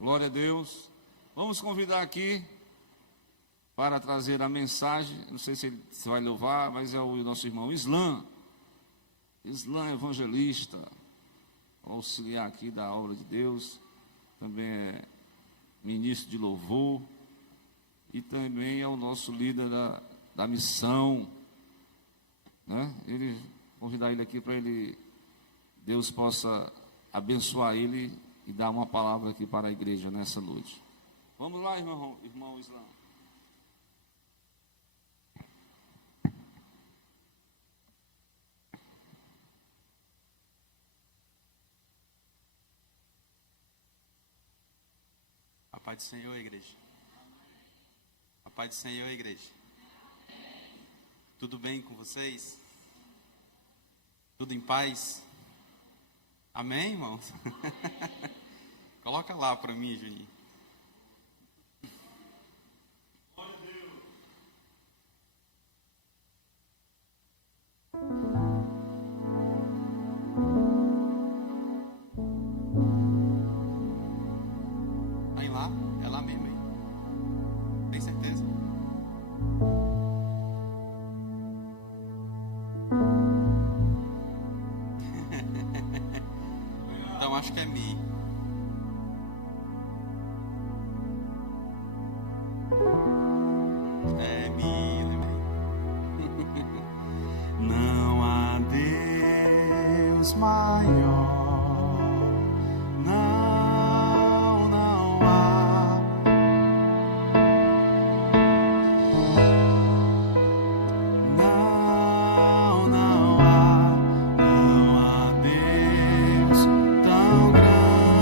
Glória a Deus. Vamos convidar aqui para trazer a mensagem. Não sei se ele vai louvar, mas é o nosso irmão Islan. Islan, evangelista, auxiliar aqui da obra de Deus. Também é ministro de louvor. E também é o nosso líder da missão. Né? Convidar ele aqui para Deus possa abençoar ele e dar uma palavra aqui para a igreja nessa noite. Vamos lá, irmão Islam. A paz do Senhor, igreja. A paz do Senhor, igreja. Tudo bem com vocês? Tudo em paz? Amém, irmãos? Coloca lá para mim, Juninho. Aí lá? É lá mesmo, hein? Tem certeza? Então acho que é Mi. É Mi, lembrei. Não há Deus maior. Não há. Não há Deus tão grande.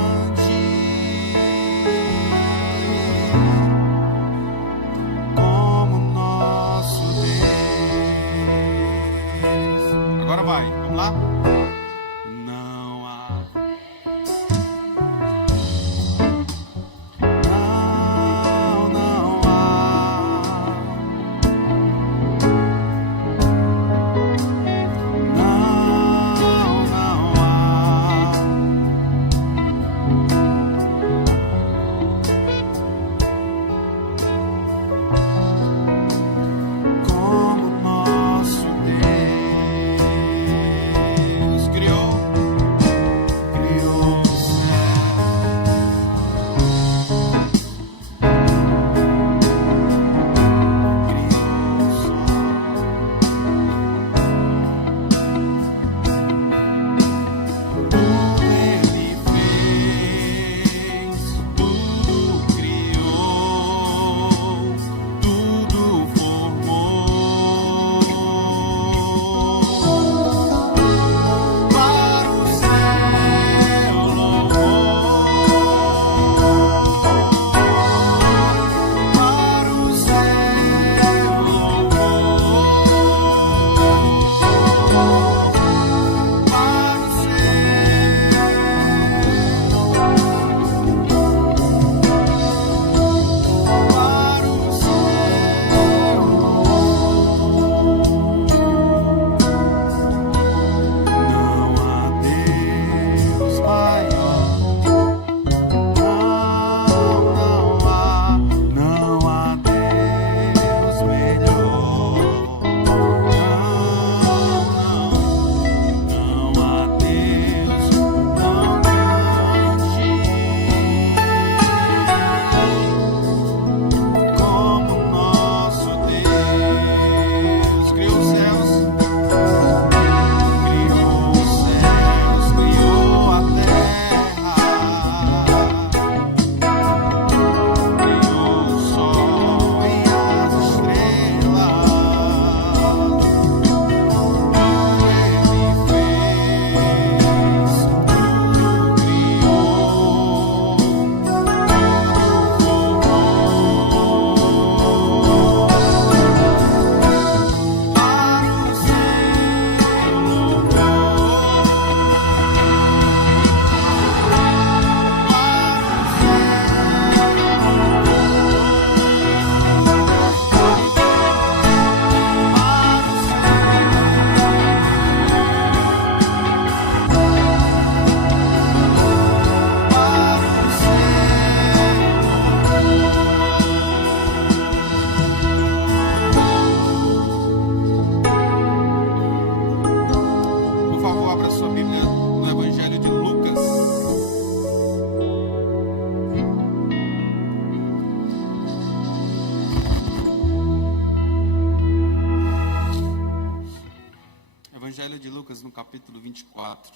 capítulo 24.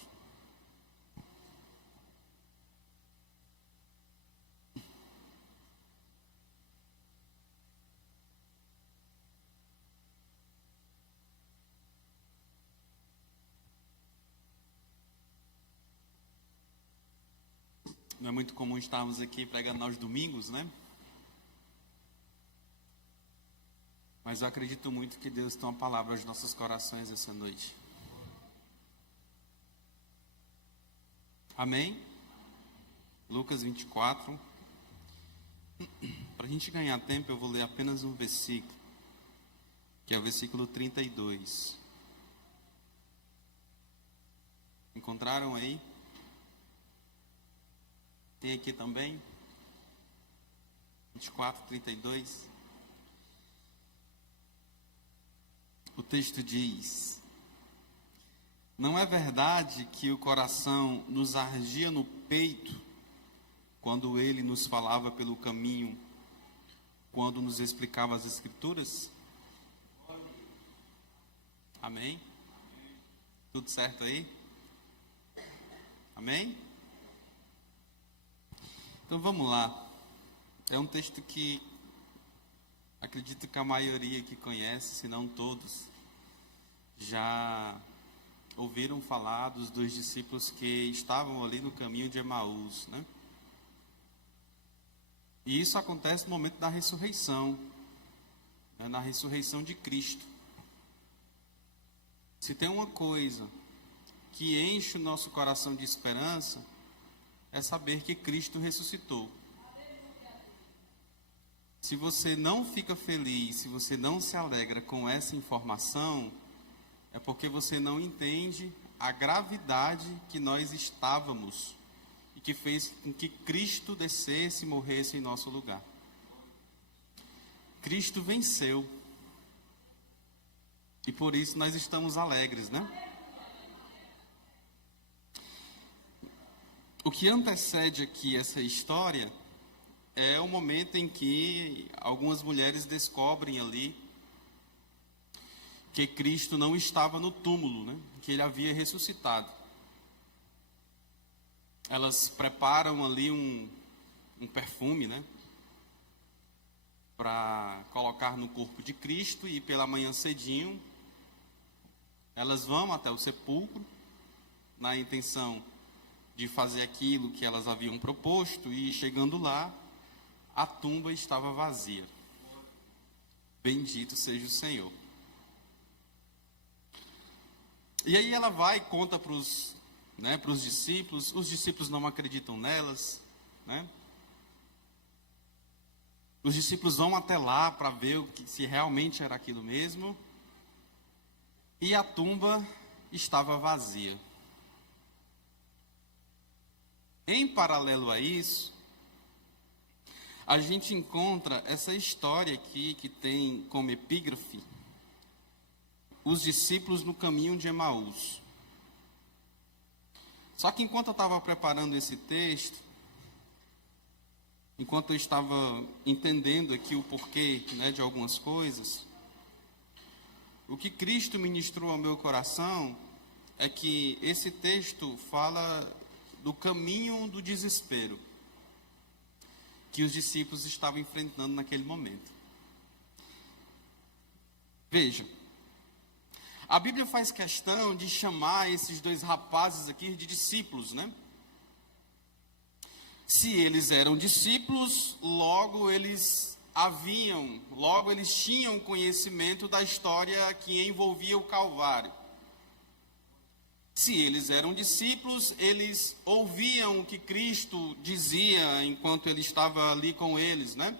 Não é muito comum estarmos aqui pregando aos domingos, né? Mas eu acredito muito que Deus tem uma palavra aos nossos corações essa noite. Amém? Lucas 24. Para a gente ganhar tempo, eu vou ler apenas um versículo, que é o versículo 32. Encontraram aí? Tem aqui também? 24, 32. O texto diz: não é verdade que o coração nos ardia no peito quando ele nos falava pelo caminho, quando nos explicava as Escrituras? Amém? Tudo certo aí? Amém? Então vamos lá. É um texto que acredito que a maioria que conhece, se não todos, já ouviram falar dos dois discípulos que estavam ali no caminho de Emaús, né? E isso acontece no momento da ressurreição, né? Na ressurreição de Cristo. Se tem uma coisa que enche o nosso coração de esperança, é saber que Cristo ressuscitou. Se você não fica feliz, se você não se alegra com essa informação, é porque você não entende a gravidade que nós estávamos e que fez com que Cristo descesse e morresse em nosso lugar. Cristo venceu. E por isso nós estamos alegres, né? O que antecede aqui essa história é o momento em que algumas mulheres descobrem ali que Cristo não estava no túmulo, né? Que ele havia ressuscitado. Elas preparam ali um perfume, né? Para colocar no corpo de Cristo, e pela manhã cedinho elas vão até o sepulcro na intenção de fazer aquilo que elas haviam proposto, e chegando lá, a tumba estava vazia. Bendito seja o Senhor. E aí ela vai e conta para os discípulos. Os discípulos não acreditam nelas, né? Os discípulos vão até lá para ver se realmente era aquilo mesmo. E a tumba estava vazia. Em paralelo a isso, a gente encontra essa história aqui que tem como epígrafe os discípulos no caminho de Emaús. Só que enquanto eu estava preparando esse texto, enquanto eu estava entendendo aqui o porquê, né, de algumas coisas, o que Cristo ministrou ao meu coração é que esse texto fala do caminho do desespero que os discípulos estavam enfrentando naquele momento. Veja, a Bíblia faz questão de chamar esses dois rapazes aqui de discípulos, né? Se eles eram discípulos, logo eles tinham conhecimento da história que envolvia o Calvário. Se eles eram discípulos, eles ouviam o que Cristo dizia enquanto ele estava ali com eles, né?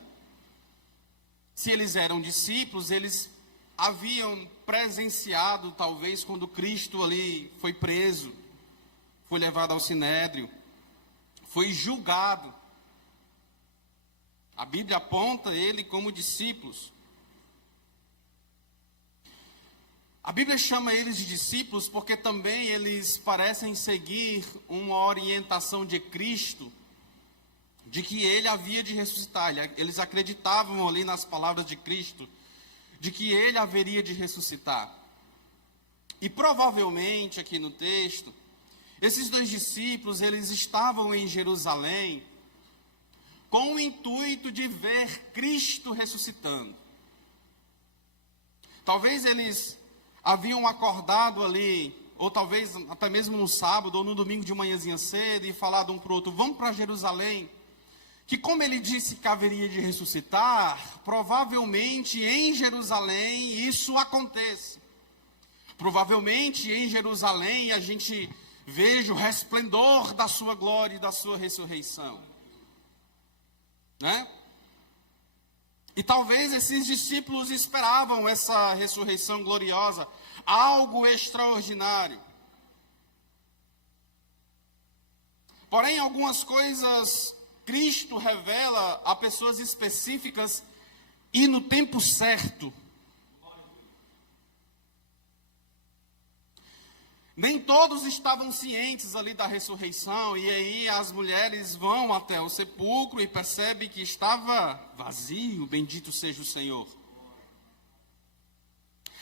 Se eles eram discípulos, eles haviam presenciado, talvez, quando Cristo ali foi preso, foi levado ao sinédrio, foi julgado. A Bíblia aponta ele como discípulos. A Bíblia chama eles de discípulos porque também eles parecem seguir uma orientação de Cristo, de que ele havia de ressuscitar. Eles acreditavam ali nas palavras de Cristo, de que ele haveria de ressuscitar. E provavelmente, aqui no texto, esses 2 discípulos, eles estavam em Jerusalém com o intuito de ver Cristo ressuscitando. Talvez eles haviam acordado ali, ou talvez até mesmo no sábado ou no domingo de manhãzinha cedo, e falado um para o outro, vamos para Jerusalém, que como ele disse que haveria de ressuscitar, provavelmente em Jerusalém isso aconteça. Provavelmente em Jerusalém a gente veja o resplendor da sua glória e da sua ressurreição. Né? E talvez esses discípulos esperavam essa ressurreição gloriosa, algo extraordinário. Porém, algumas coisas Cristo revela a pessoas específicas e no tempo certo. Nem todos estavam cientes ali da ressurreição, e aí as mulheres vão até o sepulcro e percebem que estava vazio, bendito seja o Senhor.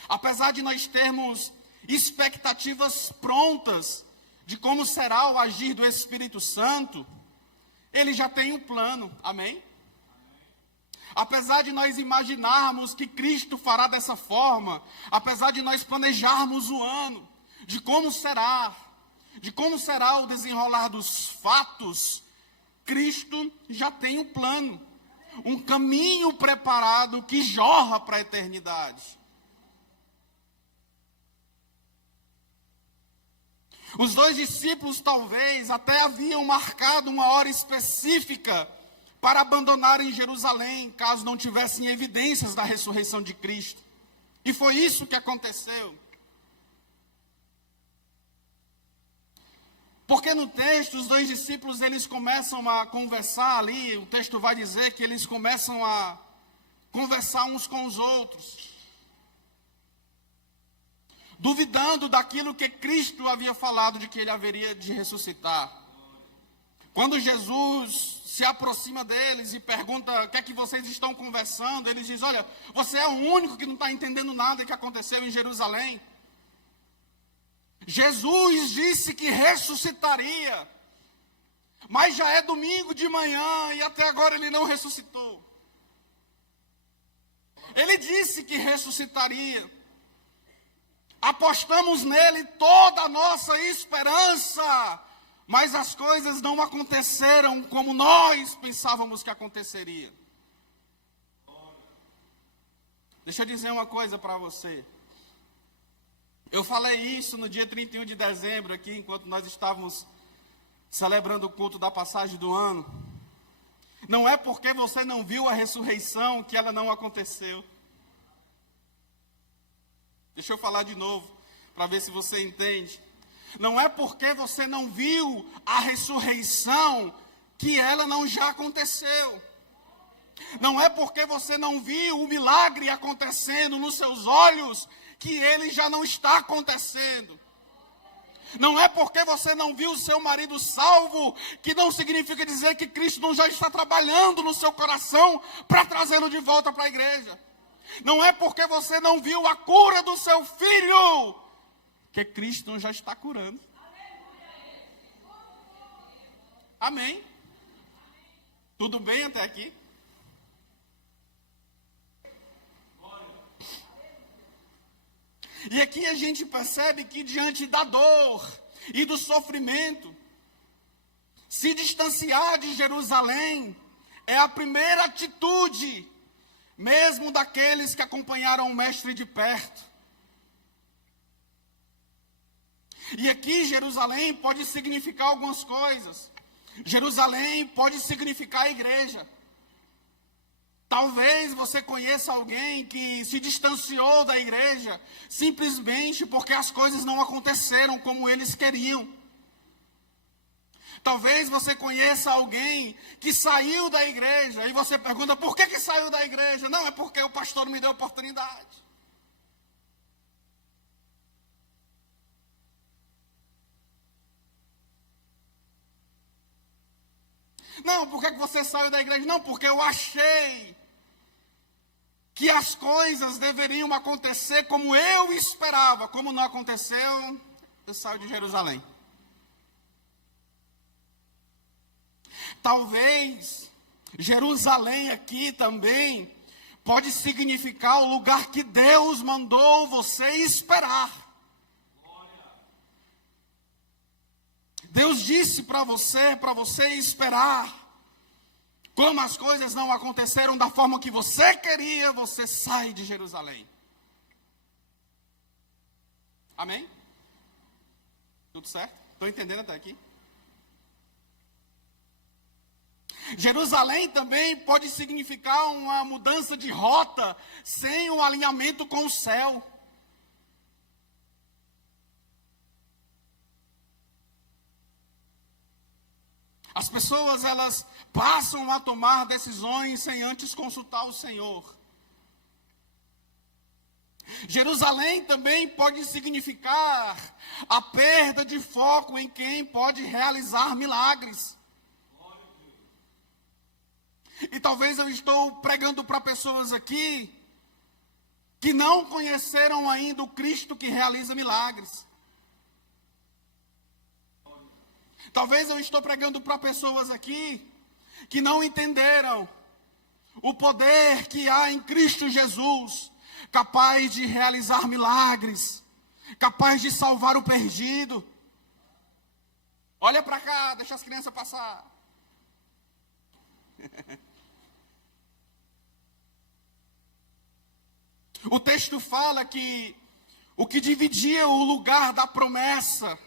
Apesar de nós termos expectativas prontas de como será o agir do Espírito Santo, ele já tem um plano, amém? Apesar de nós imaginarmos que Cristo fará dessa forma, apesar de nós planejarmos o ano, de como será o desenrolar dos fatos, Cristo já tem um plano, um caminho preparado que jorra para a eternidade. Os 2 discípulos talvez até haviam marcado uma hora específica para abandonarem Jerusalém, caso não tivessem evidências da ressurreição de Cristo. E foi isso que aconteceu. Porque no texto, os 2 discípulos, eles começam a conversar ali, o texto vai dizer que eles começam a conversar uns com os outros, duvidando daquilo que Cristo havia falado de que ele haveria de ressuscitar. Quando Jesus se aproxima deles e pergunta o que é que vocês estão conversando, eles dizem, olha, você é o único que não está entendendo nada que aconteceu em Jerusalém. Jesus disse que ressuscitaria, mas já é domingo de manhã e até agora ele não ressuscitou. Ele disse que ressuscitaria. Apostamos nele toda a nossa esperança, mas as coisas não aconteceram como nós pensávamos que aconteceria. Deixa eu dizer uma coisa para você. Eu falei isso no dia 31 de dezembro aqui, enquanto nós estávamos celebrando o culto da passagem do ano. Não é porque você não viu a ressurreição que ela não aconteceu. Deixa eu falar de novo, para ver se você entende. Não é porque você não viu a ressurreição que ela não já aconteceu. Não é porque você não viu o milagre acontecendo nos seus olhos que ele já não está acontecendo. Não é porque você não viu o seu marido salvo que não significa dizer que Cristo não já está trabalhando no seu coração para trazê-lo de volta para a igreja. Não é porque você não viu a cura do seu filho que Cristo não já está curando. Amém? Tudo bem até aqui? E aqui a gente percebe que diante da dor e do sofrimento, se distanciar de Jerusalém é a primeira atitude, mesmo daqueles que acompanharam o mestre de perto. E aqui Jerusalém pode significar algumas coisas. Jerusalém pode significar a igreja. Talvez você conheça alguém que se distanciou da igreja simplesmente porque as coisas não aconteceram como eles queriam. Talvez você conheça alguém que saiu da igreja e você pergunta, por que saiu da igreja? Não, é porque o pastor não me deu oportunidade. Não, por que você saiu da igreja? Não, porque eu achei que as coisas deveriam acontecer como eu esperava. Como não aconteceu, eu saio de Jerusalém. Talvez Jerusalém aqui também pode significar o lugar que Deus mandou você esperar. Deus disse para você esperar. Como as coisas não aconteceram da forma que você queria, você sai de Jerusalém. Amém? Tudo certo? Estou entendendo até aqui? Jerusalém também pode significar uma mudança de rota sem um alinhamento com o céu. As pessoas, elas passam a tomar decisões sem antes consultar o Senhor. Jerusalém também pode significar a perda de foco em quem pode realizar milagres. E talvez eu estou pregando para pessoas aqui que não conheceram ainda o Cristo que realiza milagres. Talvez eu estou pregando para pessoas aqui que não entenderam o poder que há em Cristo Jesus, capaz de realizar milagres, capaz de salvar o perdido. Olha para cá, deixa as crianças passar. O texto fala que o que dividia o lugar da promessa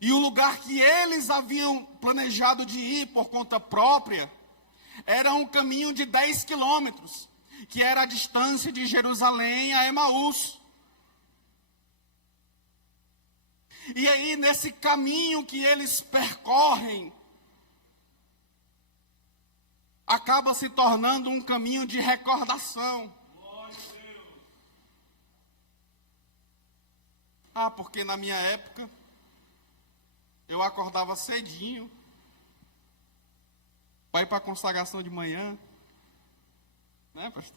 e o lugar que eles haviam planejado de ir por conta própria era um caminho de 10 quilômetros, que era a distância de Jerusalém a Emaús. E aí, nesse caminho que eles percorrem, acaba se tornando um caminho de recordação. Porque na minha época, eu acordava cedinho para ir para a consagração de manhã. Né, pastor?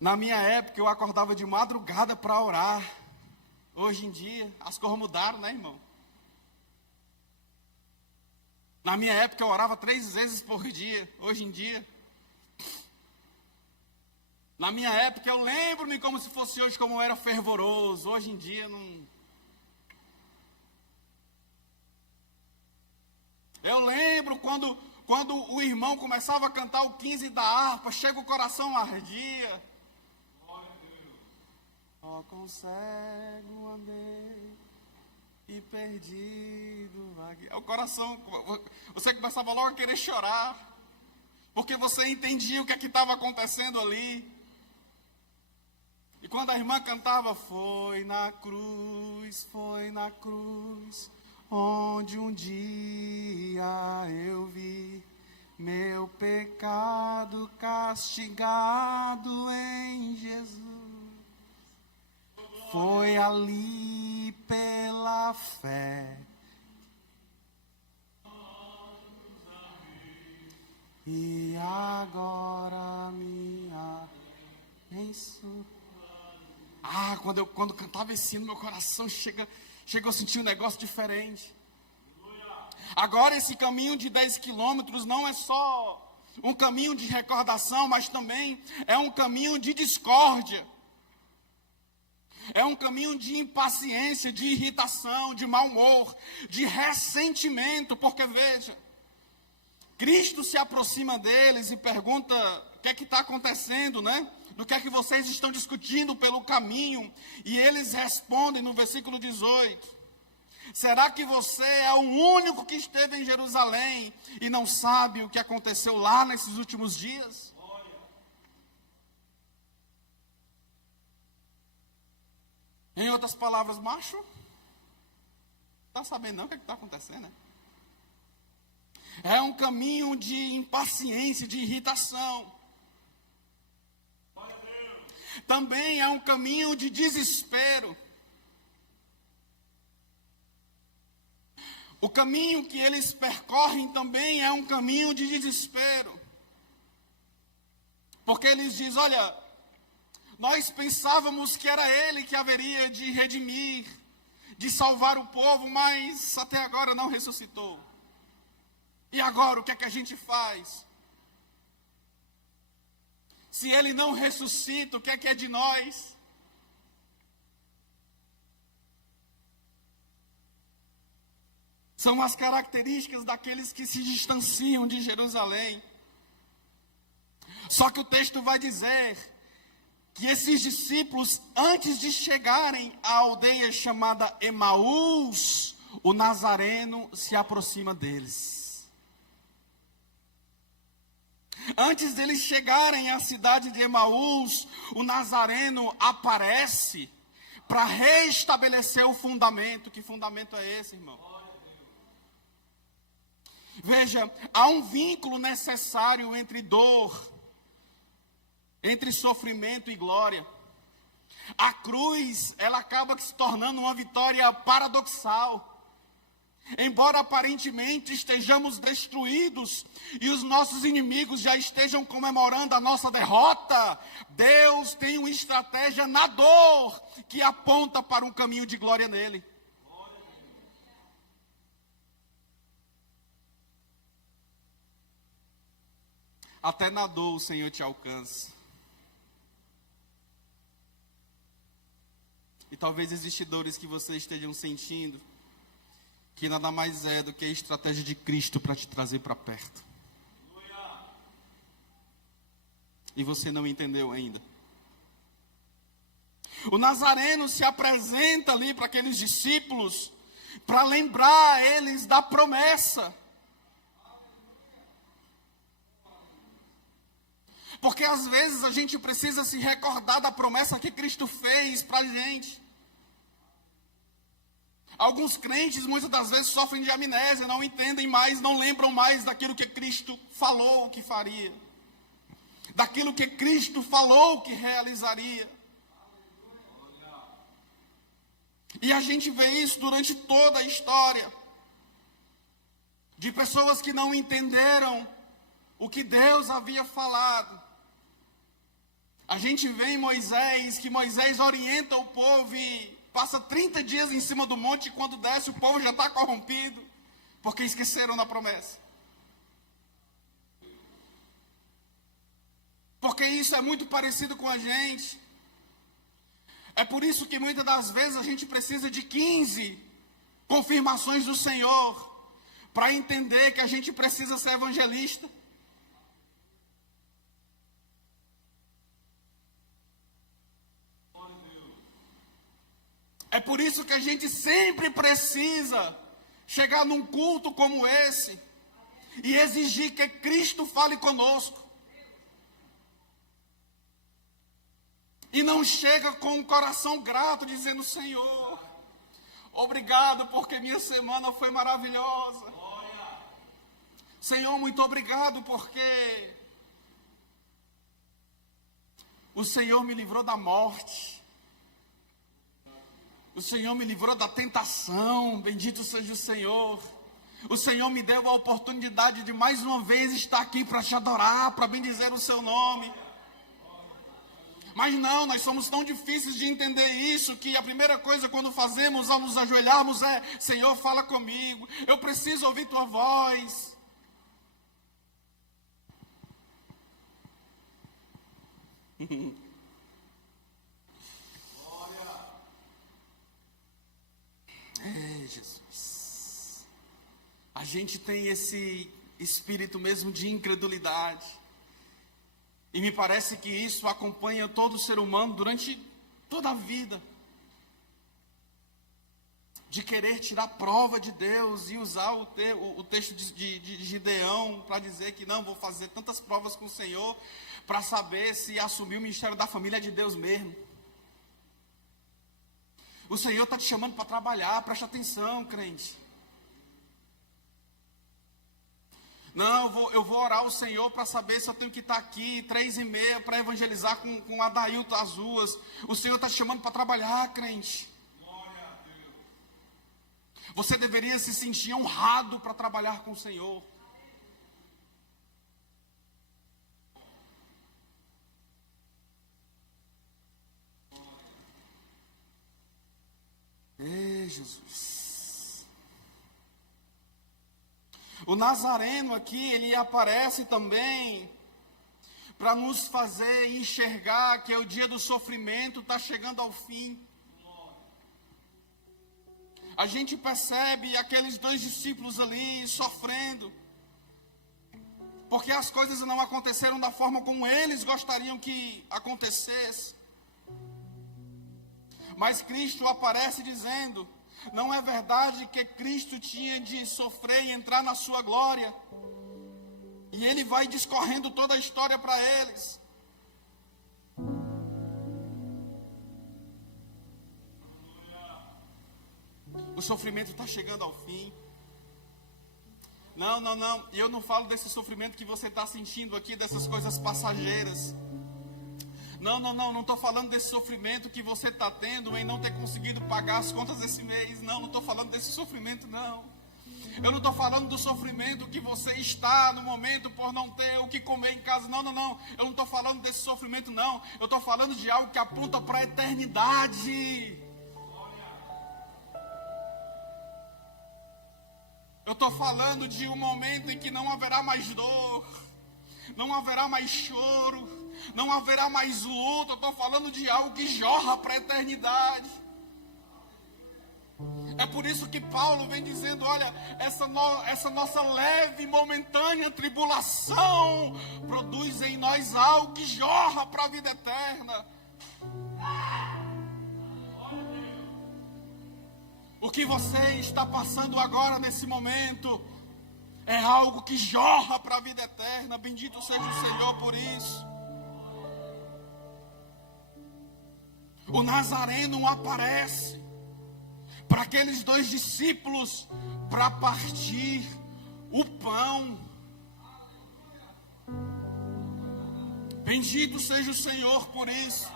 Na minha época, eu acordava de madrugada para orar. Hoje em dia, as coisas mudaram, né, irmão? Na minha época, eu orava 3 vezes por dia. Hoje em dia, na minha época, eu lembro-me como se fosse hoje, como eu era fervoroso. Hoje em dia, não. Eu lembro quando o irmão começava a cantar o 15 da harpa, chega o coração ardia. Ó, com cego andei e perdido. O coração, você começava logo a querer chorar, porque você entendia o que é que estava acontecendo ali. E quando a irmã cantava, foi na cruz, onde um dia eu vi meu pecado castigado em Jesus. Foi ali pela fé e agora minha isso. Quando cantava esse hino, meu coração chegou a sentir um negócio diferente. Agora esse caminho de 10 quilômetros não é só um caminho de recordação, mas também é um caminho de discórdia. É um caminho de impaciência, de irritação, de mau humor, de ressentimento, porque veja, Cristo se aproxima deles e pergunta o que é que está acontecendo, né? Do que é que vocês estão discutindo pelo caminho, e eles respondem no versículo 18, será que você é o único que esteve em Jerusalém e não sabe o que aconteceu lá nesses últimos dias? Em outras palavras, macho, está sabendo não o que está acontecendo, né? É um caminho de impaciência, de irritação. Também é um caminho de desespero. O caminho que eles percorrem também é um caminho de desespero. Porque eles dizem, olha, nós pensávamos que era ele que haveria de redimir, de salvar o povo, mas até agora não ressuscitou. E agora o que é que a gente faz? Se ele não ressuscita, o que é de nós? São as características daqueles que se distanciam de Jerusalém. Só que o texto vai dizer que esses discípulos, antes de chegarem à aldeia chamada Emaús, o Nazareno se aproxima deles. Antes deles chegarem à cidade de Emaús, o Nazareno aparece para restabelecer o fundamento. Que fundamento é esse, irmão? Veja, há um vínculo necessário entre dor, entre sofrimento e glória. A cruz, ela acaba se tornando uma vitória paradoxal. Embora aparentemente estejamos destruídos e os nossos inimigos já estejam comemorando a nossa derrota, Deus tem uma estratégia na dor que aponta para um caminho de glória nele. Até na dor o Senhor te alcança. E talvez existam dores que vocês estejam sentindo, que nada mais é do que a estratégia de Cristo para te trazer para perto. E você não entendeu ainda. O Nazareno se apresenta ali para aqueles discípulos, para lembrar eles da promessa. Porque às vezes a gente precisa se recordar da promessa que Cristo fez para a gente. Alguns crentes muitas das vezes sofrem de amnésia, não entendem mais, não lembram mais daquilo que Cristo falou que faria. Daquilo que Cristo falou que realizaria. E a gente vê isso durante toda a história. De pessoas que não entenderam o que Deus havia falado. A gente vê em Moisés, que Moisés orienta o povo e passa 30 dias em cima do monte, e quando desce o povo já está corrompido, porque esqueceram da promessa. Porque isso é muito parecido com a gente. É por isso que muitas das vezes a gente precisa de 15 confirmações do Senhor, para entender que a gente precisa ser evangelista. É por isso que a gente sempre precisa chegar num culto como esse e exigir que Cristo fale conosco. E não chega com um coração grato dizendo: Senhor, obrigado porque minha semana foi maravilhosa. Senhor, muito obrigado porque o Senhor me livrou da morte. O Senhor me livrou da tentação, bendito seja o Senhor. O Senhor me deu a oportunidade de mais uma vez estar aqui para te adorar, para bendizer o seu nome. Mas não, nós somos tão difíceis de entender isso, que a primeira coisa quando fazemos ao nos ajoelharmos é: Senhor, fala comigo, eu preciso ouvir tua voz. É, Jesus. A gente tem esse espírito mesmo de incredulidade. E me parece que isso acompanha todo ser humano durante toda a vida. De querer tirar prova de Deus e usar o texto de Gideão para dizer que não, vou fazer tantas provas com o Senhor para saber se assumir o ministério da família de Deus mesmo. O Senhor está te chamando para trabalhar, preste atenção, crente. Não, eu vou orar ao Senhor para saber se eu tenho que estar aqui 3h30 para evangelizar com o Adailton às ruas. O Senhor está te chamando para trabalhar, crente. Glória a Deus. Você deveria se sentir honrado para trabalhar com o Senhor. Ei, Jesus. O Nazareno aqui, ele aparece também para nos fazer enxergar que o dia do sofrimento está chegando ao fim. A gente percebe aqueles 2 discípulos ali sofrendo, porque as coisas não aconteceram da forma como eles gostariam que acontecesse. Mas Cristo aparece dizendo, não é verdade que Cristo tinha de sofrer e entrar na sua glória? E ele vai discorrendo toda a história para eles. O sofrimento está chegando ao fim. Não. E eu não falo desse sofrimento que você está sentindo aqui, dessas coisas passageiras. Não estou falando desse sofrimento que você está tendo em não ter conseguido pagar as contas desse mês. Não estou falando desse sofrimento, não. Eu não estou falando do sofrimento que você está no momento por não ter o que comer em casa. Não. Eu não estou falando desse sofrimento, não. Eu estou falando de algo que aponta para a eternidade. Eu estou falando de um momento em que não haverá mais dor, não haverá mais choro, não haverá mais luta. Eu estou falando de algo que jorra para a eternidade. É por isso que Paulo vem dizendo, olha, essa nossa leve e momentânea tribulação produz em nós algo que jorra para a vida eterna. O que você está passando agora nesse momento é algo que jorra para a vida eterna. Bendito seja o Senhor por isso. O Nazareno aparece para aqueles 2 discípulos para partir o pão. Bendito seja o Senhor por isso.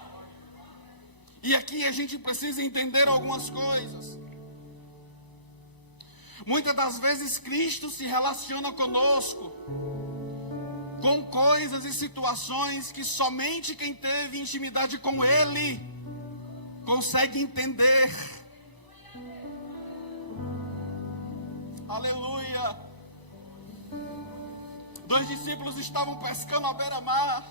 E aqui a gente precisa entender algumas coisas. Muitas das vezes Cristo se relaciona conosco com coisas e situações que somente quem teve intimidade com Ele consegue entender. Aleluia. 2 discípulos estavam pescando à beira-mar.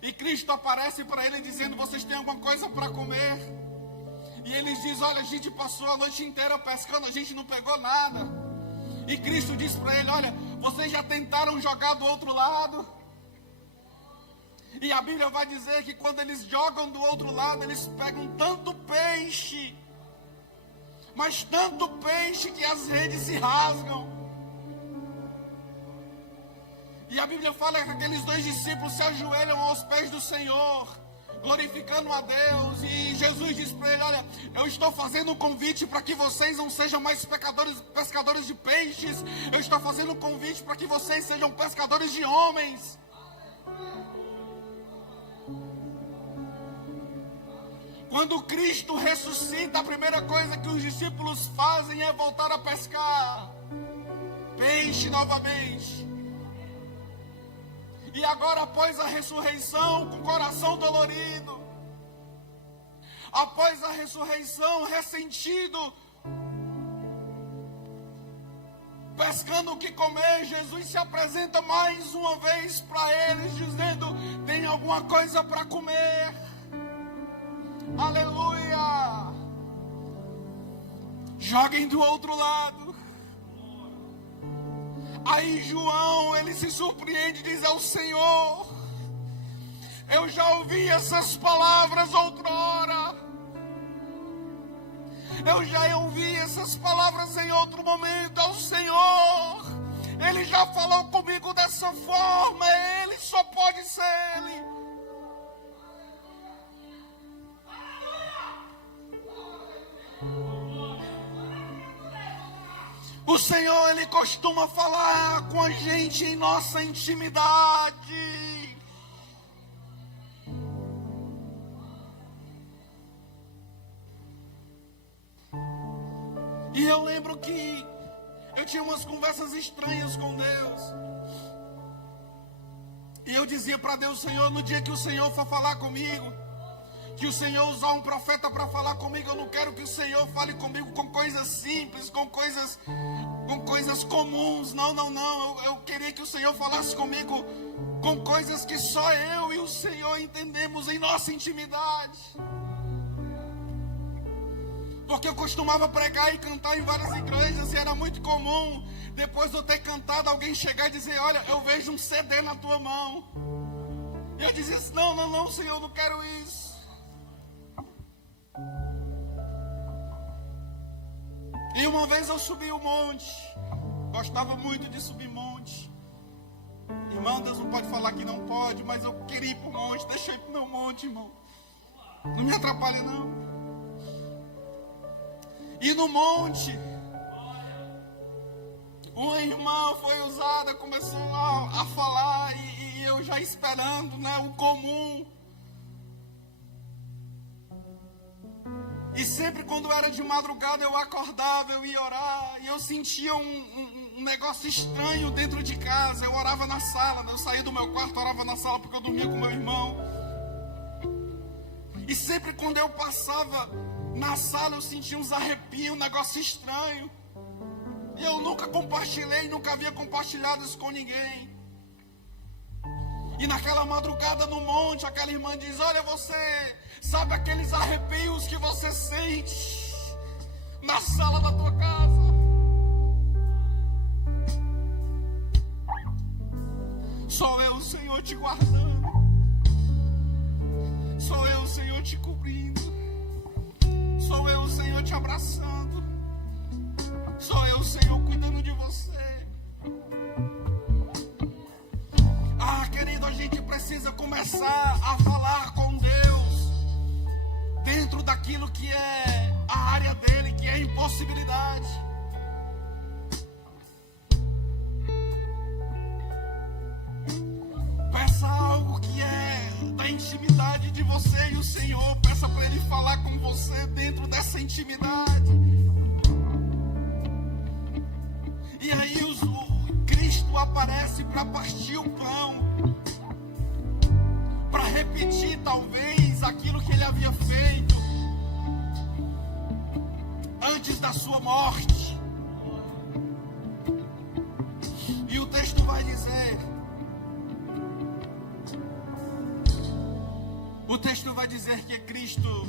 E Cristo aparece para ele dizendo, vocês têm alguma coisa para comer? E eles dizem, olha, a gente passou a noite inteira pescando, a gente não pegou nada. E Cristo diz para ele, olha, vocês já tentaram jogar do outro lado? E a Bíblia vai dizer que quando eles jogam do outro lado, eles pegam tanto peixe, mas tanto peixe que as redes se rasgam. E a Bíblia fala que aqueles 2 discípulos se ajoelham aos pés do Senhor, glorificando a Deus. E Jesus diz para ele, olha, eu estou fazendo um convite para que vocês não sejam mais pescadores de peixes. Eu estou fazendo um convite para que vocês sejam pescadores de homens. Quando Cristo ressuscita, a primeira coisa que os discípulos fazem é voltar a pescar peixe novamente. E agora, após a ressurreição, com o coração dolorido, após a ressurreição, ressentido, pescando o que comer, Jesus se apresenta mais uma vez para eles, dizendo, tem alguma coisa para comer? Aleluia! Joguem do outro lado. Aí João, ele se surpreende e diz ao Senhor, eu já ouvi essas palavras outrora. Eu já ouvi essas palavras em outro momento ao Senhor. Ele já falou comigo dessa forma, Ele, só pode ser Ele. O Senhor, Ele costuma falar com a gente em nossa intimidade. E eu lembro que eu tinha umas conversas estranhas com Deus. E eu dizia para Deus, Senhor, no dia que o Senhor for falar comigo, que o Senhor usar um profeta para falar comigo. Eu não quero que o Senhor fale comigo com coisas simples, com coisas comuns. Não. Eu queria que o Senhor falasse comigo com coisas que só eu e o Senhor entendemos em nossa intimidade. Porque eu costumava pregar e cantar em várias igrejas, e era muito comum, depois de eu ter cantado, alguém chegar e dizer: olha, eu vejo um CD na tua mão. E eu dizia assim: não, Senhor, eu não quero isso. E uma vez eu subi o monte, gostava muito de subir monte. Irmão, Deus não pode falar que não pode, mas eu queria ir para o monte. Deixa eu ir para o meu monte, irmão. Não me atrapalhe, não. E no monte, uma irmã foi usada, começou a falar, e eu já esperando, né, o comum. E sempre quando era de madrugada eu acordava, eu ia orar, e eu sentia um negócio estranho dentro de casa. Eu orava na sala, eu saía do meu quarto, orava na sala porque eu dormia com meu irmão. E sempre quando eu passava na sala eu sentia uns arrepios, um negócio estranho. E eu nunca compartilhei, nunca havia compartilhado isso com ninguém. E naquela madrugada no monte, aquela irmã diz: olha, você sabe aqueles arrepios que você sente na sala da tua casa? Sou eu, Senhor, te guardando. Sou eu, Senhor, te cobrindo. Sou eu, Senhor, te abraçando. Sou eu, Senhor, cuidando de você. Querido, a gente precisa começar a falar com Deus dentro daquilo que é a área dele, que é impossibilidade. Peça algo que é da intimidade de você e o Senhor. Peça para Ele falar com você dentro dessa intimidade. E aí Cristo aparece para partir o pão, para repetir talvez aquilo que Ele havia feito antes da sua morte. E o texto vai dizer que Cristo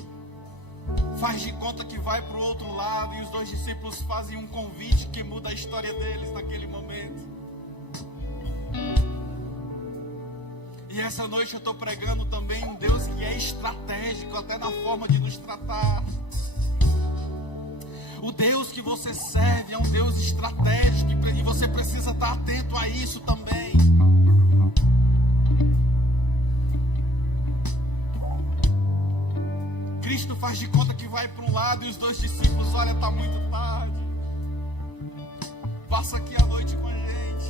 faz de conta que vai para o outro lado, e os dois discípulos fazem um convite que muda a história deles naquele momento. E essa noite eu estou pregando também um Deus que é estratégico até na forma de nos tratar. O Deus que você serve é um Deus estratégico, e você precisa estar atento a isso também. Cristo faz de conta que vai para um lado, e os dois discípulos: olha, está muito tarde, passa aqui a noite com a gente,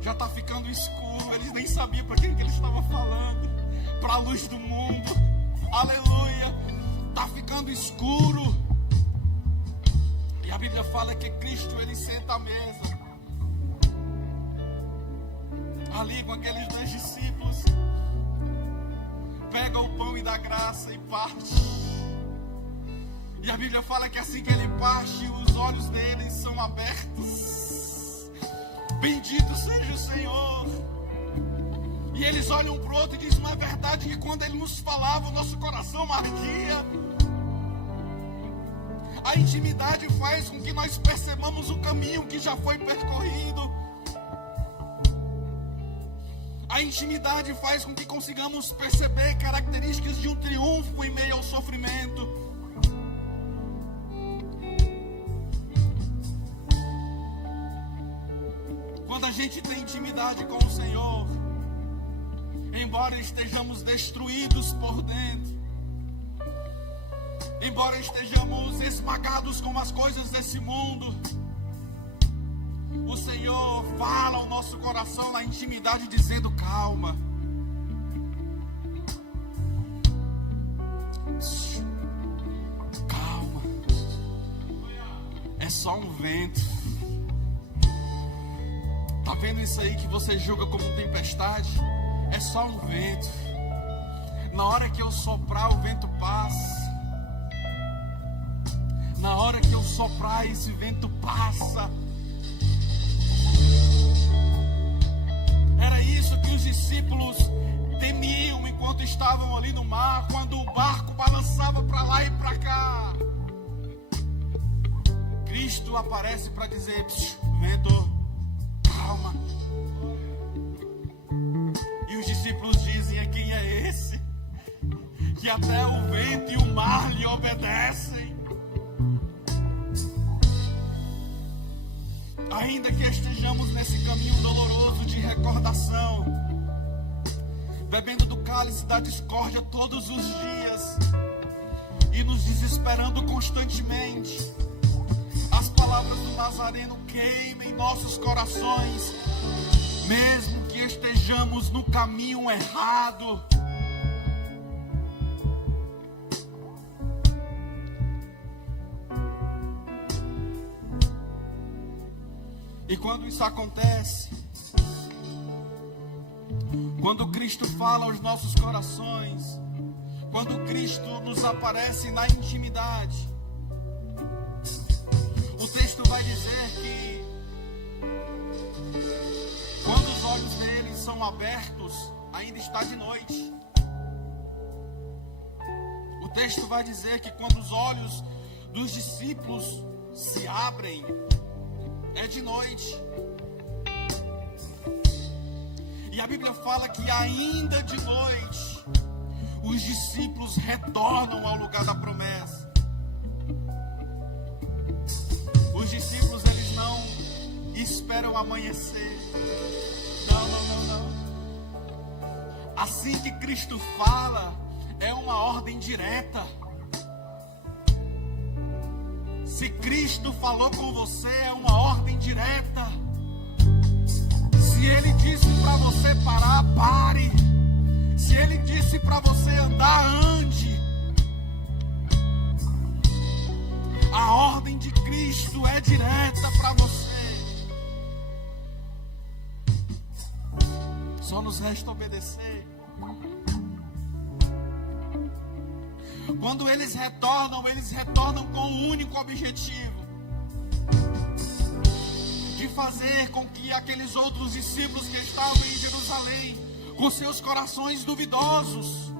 já está ficando escuro. Eles nem sabiam para quem que ele estava falando, para a luz do mundo. Aleluia, está ficando escuro. E a Bíblia fala que Cristo, ele senta à mesa ali com aqueles dois discípulos, pega o pão e dá graça e parte. E a Bíblia fala que assim que ele parte, os olhos deles são abertos. Bendito seja o Senhor. E eles olham um para o outro e dizem: não é verdade que quando ele nos falava, o nosso coração ardia? A intimidade faz com que nós percebamos o caminho que já foi percorrido. A intimidade faz com que consigamos perceber características de um triunfo em meio ao sofrimento. Quando a gente tem intimidade com o Senhor, embora estejamos destruídos por dentro, embora estejamos esmagados com as coisas desse mundo, o Senhor fala ao nosso coração na intimidade, dizendo: calma, calma, é só um vento. Tá vendo isso aí que você julga como tempestade? É só um vento. Na hora que eu soprar, o vento passa. Na hora que eu soprar, esse vento passa. Era isso que os discípulos temiam enquanto estavam ali no mar, quando o barco balançava para lá e para cá. Cristo aparece para dizer: vento, calma. E os discípulos dizem: quem é esse? Que até o vento e o mar lhe obedecem. Ainda que estejamos nesse caminho doloroso de recordação, bebendo do cálice da discórdia todos os dias e nos desesperando constantemente, as palavras do Nazareno queimem nossos corações, mesmo que estejamos no caminho errado. E quando isso acontece, quando Cristo fala aos nossos corações, quando Cristo nos aparece na intimidade, o texto vai dizer que quando os olhos deles são abertos, ainda está de noite. O texto vai dizer que quando os olhos dos discípulos se abrem, é de noite. E a Bíblia fala que ainda de noite os discípulos retornam ao lugar da promessa. Os discípulos, eles não esperam amanhecer. Não. Assim que Cristo fala, é uma ordem direta. Se Cristo falou com você, é uma ordem direta. Se Ele disse para você parar, pare. Se Ele disse para você andar, ande. A ordem de Cristo é direta para você. Só nos resta obedecer. Quando eles retornam com um único objetivo: de fazer com que aqueles outros discípulos que estavam em Jerusalém, com seus corações duvidosos,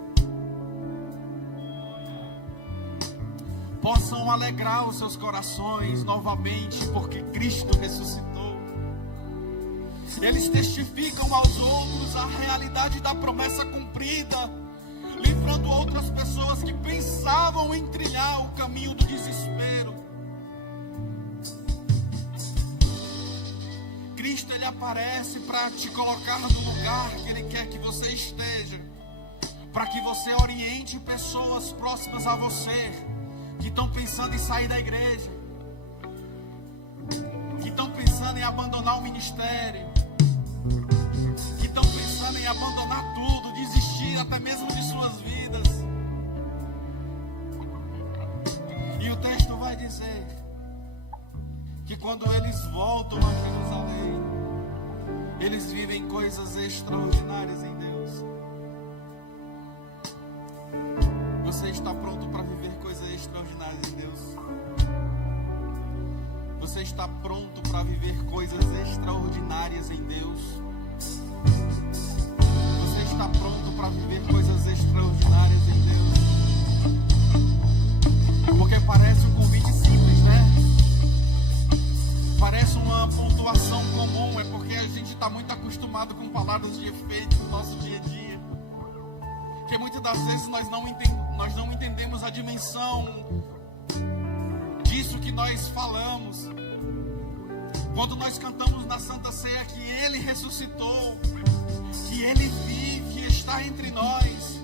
possam alegrar os seus corações novamente, porque Cristo ressuscitou. Eles testificam aos outros a realidade da promessa cumprida, livrando outras pessoas que pensavam em trilhar o caminho do desespero. Cristo, Ele aparece para te colocar no lugar que Ele quer que você esteja, para que você oriente pessoas próximas a você, que estão pensando em sair da igreja, que estão pensando em abandonar o ministério, que estão pensando em abandonar tudo, desistir até mesmo de suas vidas. E o texto vai dizer que quando eles voltam a Jerusalém, eles vivem coisas extraordinárias em Deus. Você está pronto para viver coisas extraordinárias em Deus? Você está pronto para viver coisas extraordinárias em Deus? Você está pronto para viver coisas extraordinárias em Deus? Porque parece um convite simples, né? Parece uma pontuação comum, é porque a gente está muito acostumado com palavras de efeito no nosso dia a dia. Porque muitas das vezes nós não entendemos a dimensão disso que nós falamos. Quando nós cantamos na Santa Ceia que Ele ressuscitou, que Ele vive e está entre nós,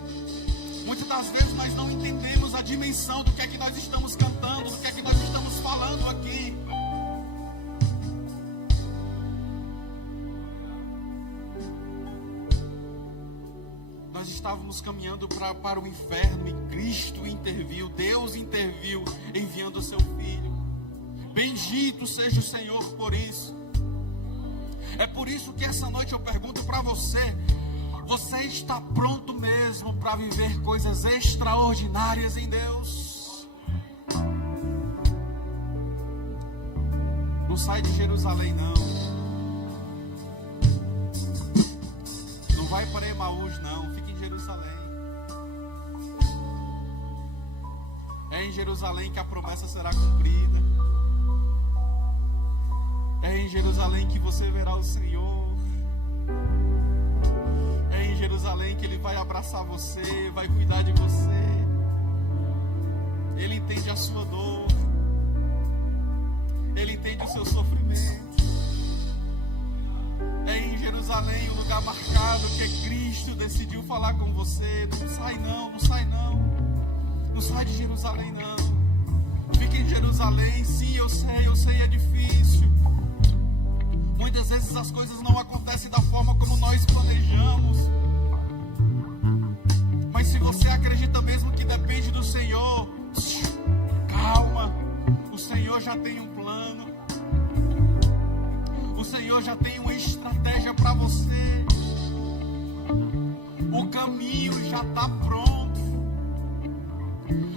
muitas das vezes nós não entendemos a dimensão do que é que nós estamos cantando, do que é que nós estamos falando aqui. Nós estávamos caminhando para o inferno e Cristo interviu, Deus interviu, enviando o seu Filho. Bendito seja o Senhor por isso. É por isso que essa noite eu pergunto para você: Você está pronto mesmo para viver coisas extraordinárias em Deus? Não sai de Jerusalém, não. Não vai para Emaús, não. Fica em Jerusalém. É em Jerusalém que a promessa será cumprida. É em Jerusalém que você verá o Senhor. É em Jerusalém que Ele vai abraçar você, vai cuidar de você. Ele entende a sua dor. Ele entende o seu sofrimento. É em Jerusalém o lugar marcado que Cristo decidiu falar com você. Não sai não, não sai não. Não sai de Jerusalém não. Fica em Jerusalém. Sim, eu sei, é difícil. Muitas vezes as coisas não acontecem da forma como nós planejamos. Mas se você acredita mesmo que depende do Senhor, calma. O Senhor já tem um plano. O Senhor já tem uma estratégia para você. O caminho já está pronto.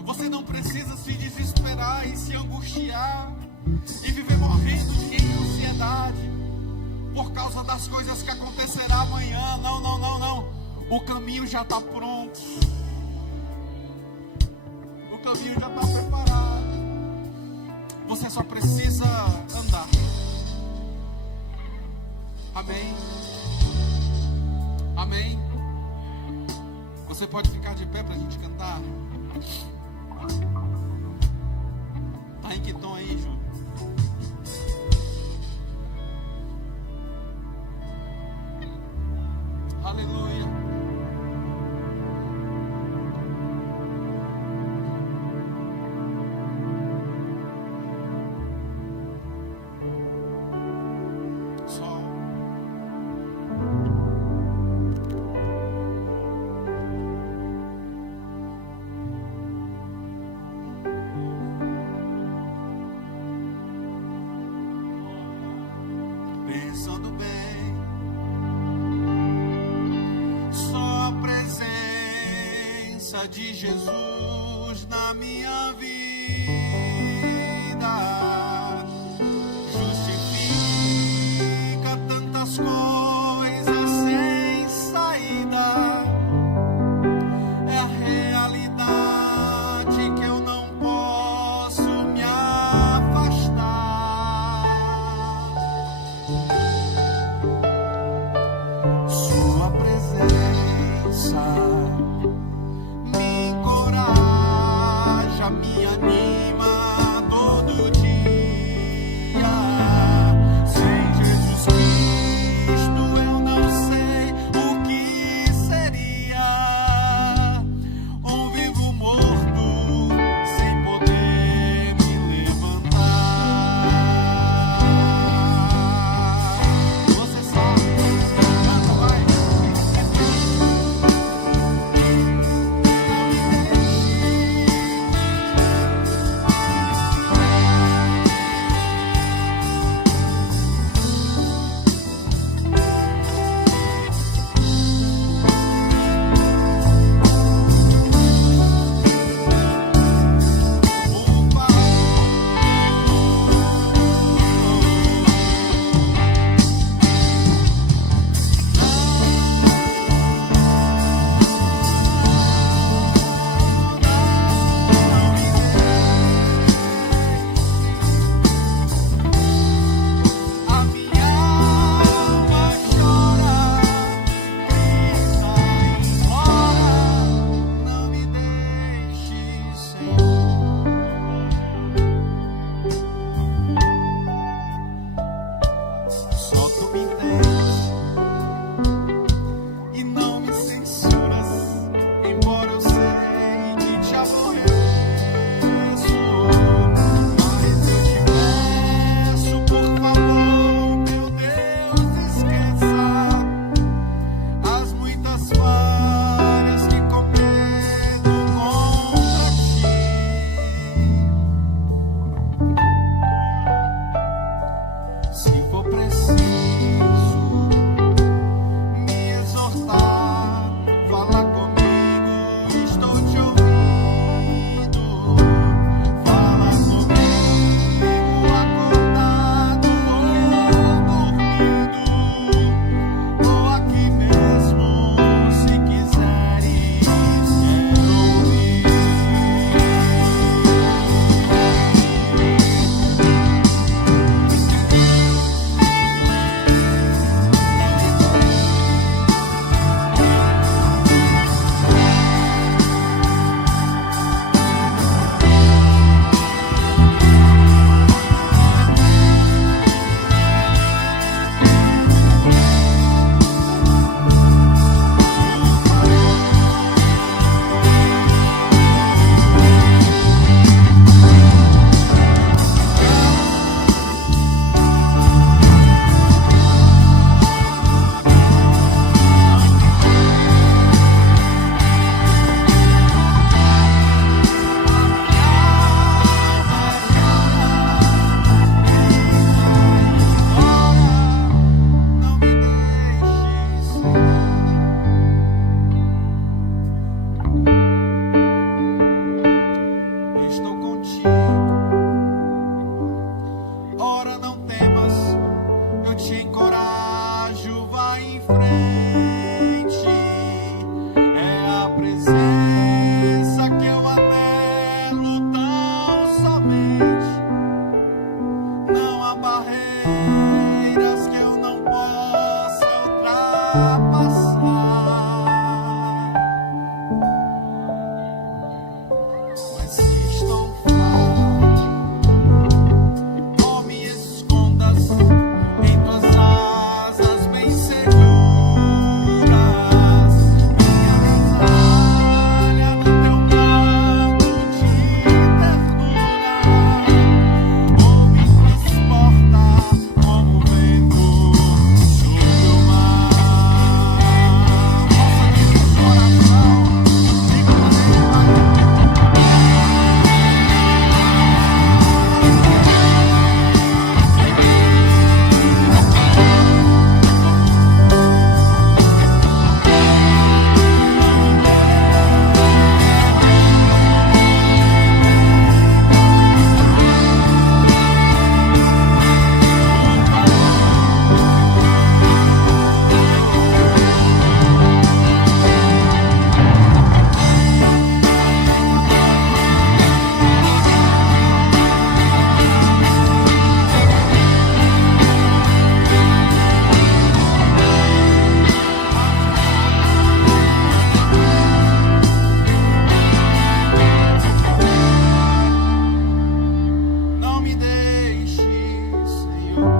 Você não precisa se desesperar e se angustiar e viver morrendo em ansiedade por causa das coisas que acontecerá amanhã. Não, não, não, não. O caminho já está pronto. O caminho já está preparado. Você só precisa andar. Amém? Amém? Você pode ficar de pé para a gente cantar? Tá em que tom aí, Júnior? Aleluia. Pensando bem, só a presença de Jesus na minha vida justifica tantas coisas sem saída. É a realidade que eu não posso me afastar. Sua presença me encoraja, me anima todo dia. Sem Jesus Cristo eu não sei o que seria. Um vivo morto sem poder me levantar. Você sabe, canta, vai. Não me deixe te encorajo, vai em frente. É a presença que eu anelo tão somente. Não há barreiras que eu não possa ultrapassar. Mas se estou fraco, oh, me escondas em tuas asas bem seguras. Minha agasalha no teu manto de ternura. Oh, me transporta como o vento sobre o mar. Possa dizer coração, diga para ele, vai. Não me deixe, Senhor,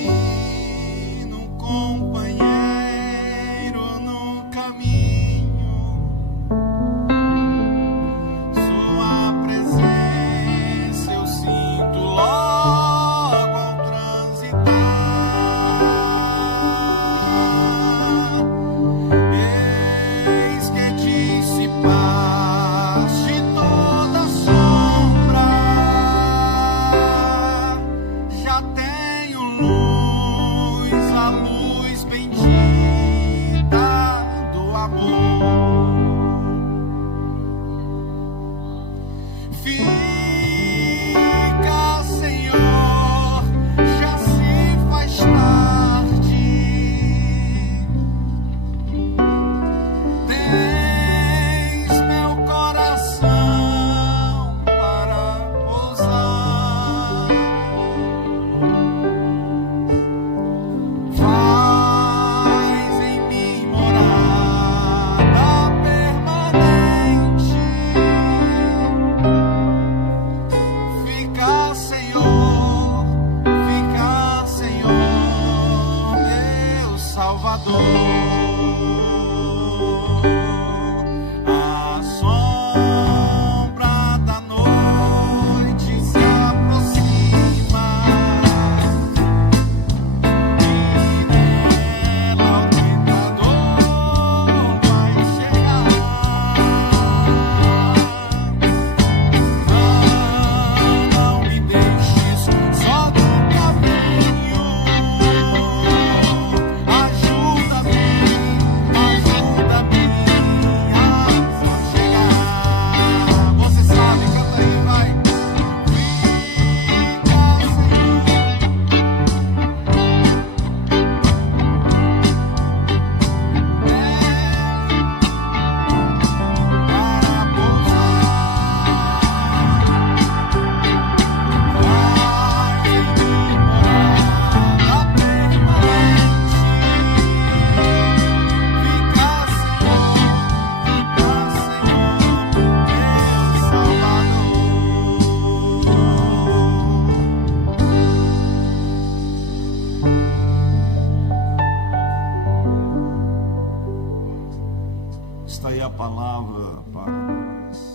divino companheiro no caminho. Sua presença eu sinto logo ao transitar. Eis que dissipaste toda sombra. Já tenho luz, a luz bendita do amor. Fica, Senhor, já se faz tarde. Tens meu coração para pousar. Faz em mim morada permanente. Fica, Senhor, meu Salvador. A sombra da noite se aproxima e nela o tentador vai chegar. Não me deixes só no caminho. Ajuda-me a só chegar. Você sabe, canta aí, vai. Fica, para está aí a palavra para nós.